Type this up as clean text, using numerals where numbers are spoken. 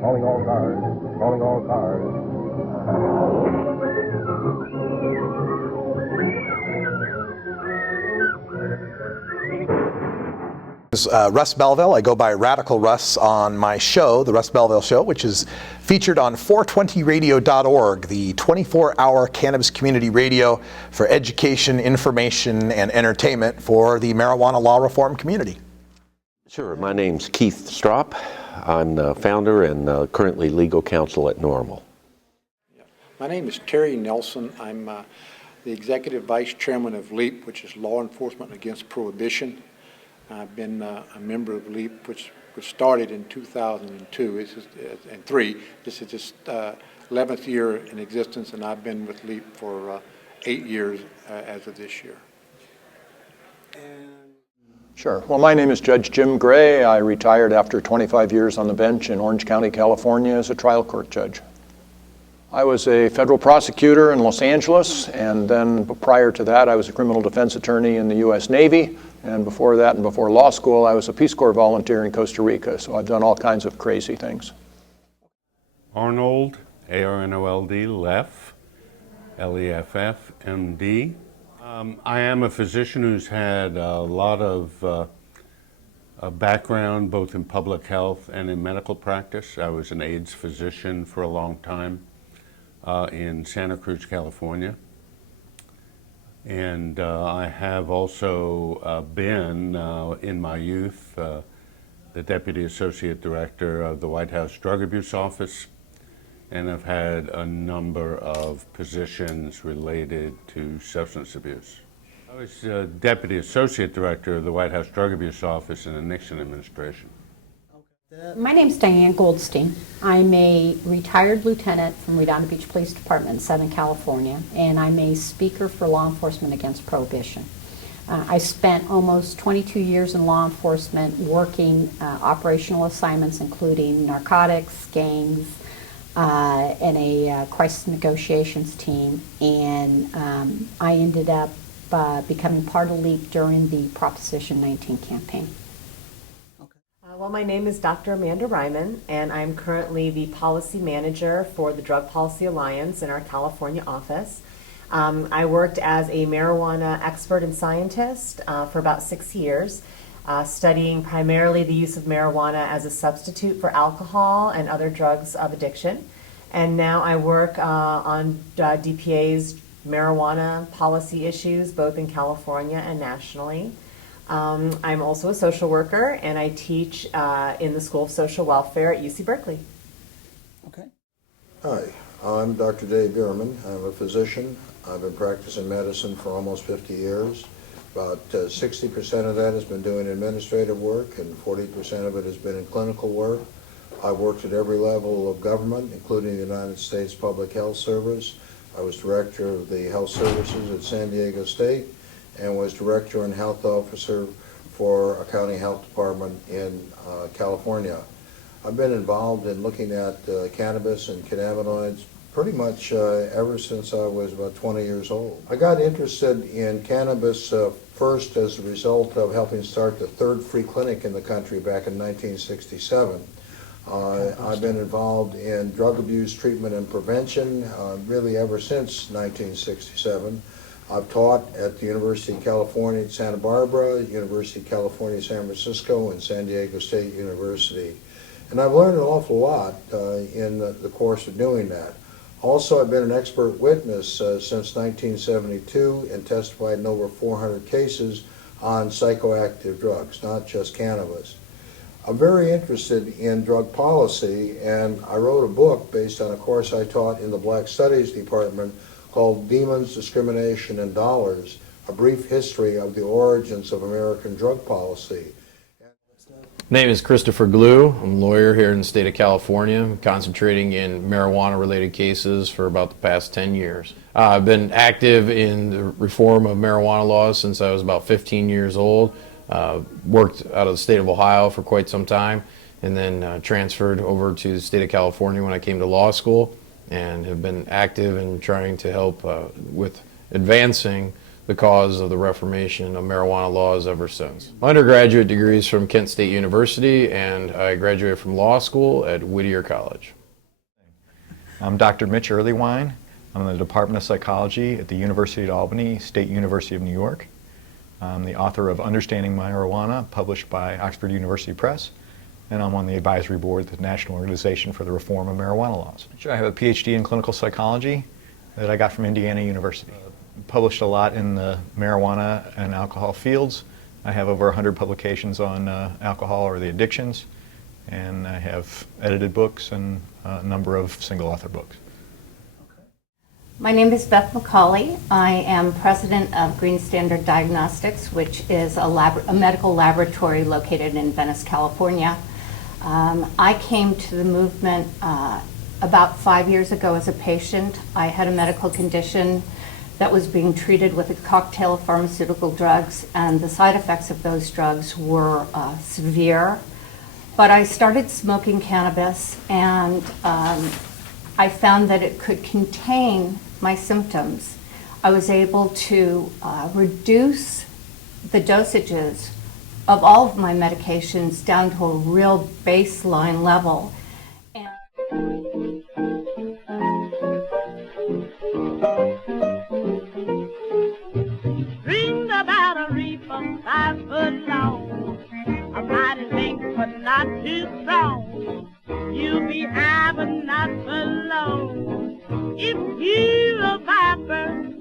Calling all cars. Calling all cars. Russ Belville. I go by Radical Russ on my show, The Russ Belville Show, which is featured on 420radio.org, the 24-hour cannabis community radio for education, information, and entertainment for the marijuana law reform community. Sure. My name's Keith Strop. I'm the founder and currently legal counsel at Normal. My name is Terry Nelson. I'm the Executive Vice Chairman of LEAP, which is Law Enforcement Against Prohibition. I've been a member of LEAP, which started in 2002 and 3. This is just 11th year in existence, and I've been with LEAP for 8 years as of this year. Sure. Well, my name is Judge Jim Gray. I retired after 25 years on the bench in Orange County, California as a trial court judge. I was a federal prosecutor in Los Angeles, and then prior to that I was a criminal defense attorney in the U.S. Navy, and before that and before law school I was a Peace Corps volunteer in Costa Rica, so I've done all kinds of crazy things. Arnold, A-R-N-O-L-D, Leff, L-E-F-F, M-D. I am a physician who's had a lot of background both in public health and in medical practice. I was an AIDS physician for a long time in Santa Cruz, California. And I have also been, in my youth, the Deputy Associate Director of the White House Drug Abuse Office, and I've had a number of positions related to substance abuse. I was Deputy Associate Director of the White House Drug Abuse Office in the Nixon administration. My name's Diane Goldstein. I'm a retired lieutenant from Redondo Beach Police Department in Southern California, and I'm a speaker for Law Enforcement Against Prohibition. I spent almost 22 years in law enforcement working operational assignments including narcotics, gangs, and a crisis negotiations team, and I ended up becoming part of LEAP during the Proposition 19 campaign. Well, my name is Dr. Amanda Ryman, and I'm currently the policy manager for the Drug Policy Alliance in our California office. I worked as a marijuana expert and scientist for about 6 years, studying primarily the use of marijuana as a substitute for alcohol and other drugs of addiction. And now I work on DPA's marijuana policy issues both in California and nationally. I'm also a social worker, and I teach in the School of Social Welfare at UC Berkeley. Okay. Hi, I'm Dr. Dave Bierman. I'm a physician. I've been practicing medicine for almost 50 years. About 60% of that has been doing administrative work, and 40% of it has been in clinical work. I've worked at every level of government, including the United States Public Health Service. I was director of the health services at San Diego State, and was director and health officer for a county health department in California. I've been involved in looking at cannabis and cannabinoids pretty much ever since I was about 20 years old. I got interested in cannabis first as a result of helping start the third free clinic in the country back in 1967. I've been involved in drug abuse treatment and prevention really ever since 1967. I've taught at the University of California at Santa Barbara, University of California, San Francisco, and San Diego State University. And I've learned an awful lot in the course of doing that. Also, I've been an expert witness since 1972 and testified in over 400 cases on psychoactive drugs, not just cannabis. I'm very interested in drug policy, and I wrote a book based on a course I taught in the Black Studies Department called Demons, Discrimination, and Dollars, a brief history of the origins of American drug policy. My name is Christopher Glue. I'm a lawyer here in the state of California, concentrating in marijuana-related cases for about the past 10 years. I've been active in the reform of marijuana laws since I was about 15 years old. Worked out of the state of Ohio for quite some time, and then transferred over to the state of California when I came to law school, and have been active in trying to help with advancing the cause of the reformation of marijuana laws ever since. Undergraduate degrees from Kent State University, and I graduated from law school at Whittier College. I'm Dr. Mitch Earlywine. I'm in the Department of Psychology at the University of Albany, State University of New York. I'm the author of Understanding Marijuana, published by Oxford University Press, and I'm on the advisory board of the National Organization for the Reform of Marijuana Laws. I have a PhD in clinical psychology that I got from Indiana University. Published a lot in the marijuana and alcohol fields. I have over 100 publications on alcohol or the addictions, and I have edited books and a number of single author books. My name is Beth McCauley. I am president of Green Standard Diagnostics, which is a medical laboratory located in Venice, California. I came to the movement about 5 years ago as a patient. I had a medical condition that was being treated with a cocktail of pharmaceutical drugs, and the side effects of those drugs were severe. But I started smoking cannabis, and I found that it could contain my symptoms. I was able to reduce the dosages of all of my medications down to a real baseline level. Dreamed about a reaper 5 foot long, a mighty length but not too strong. You'll be high but not for long. If you a viper,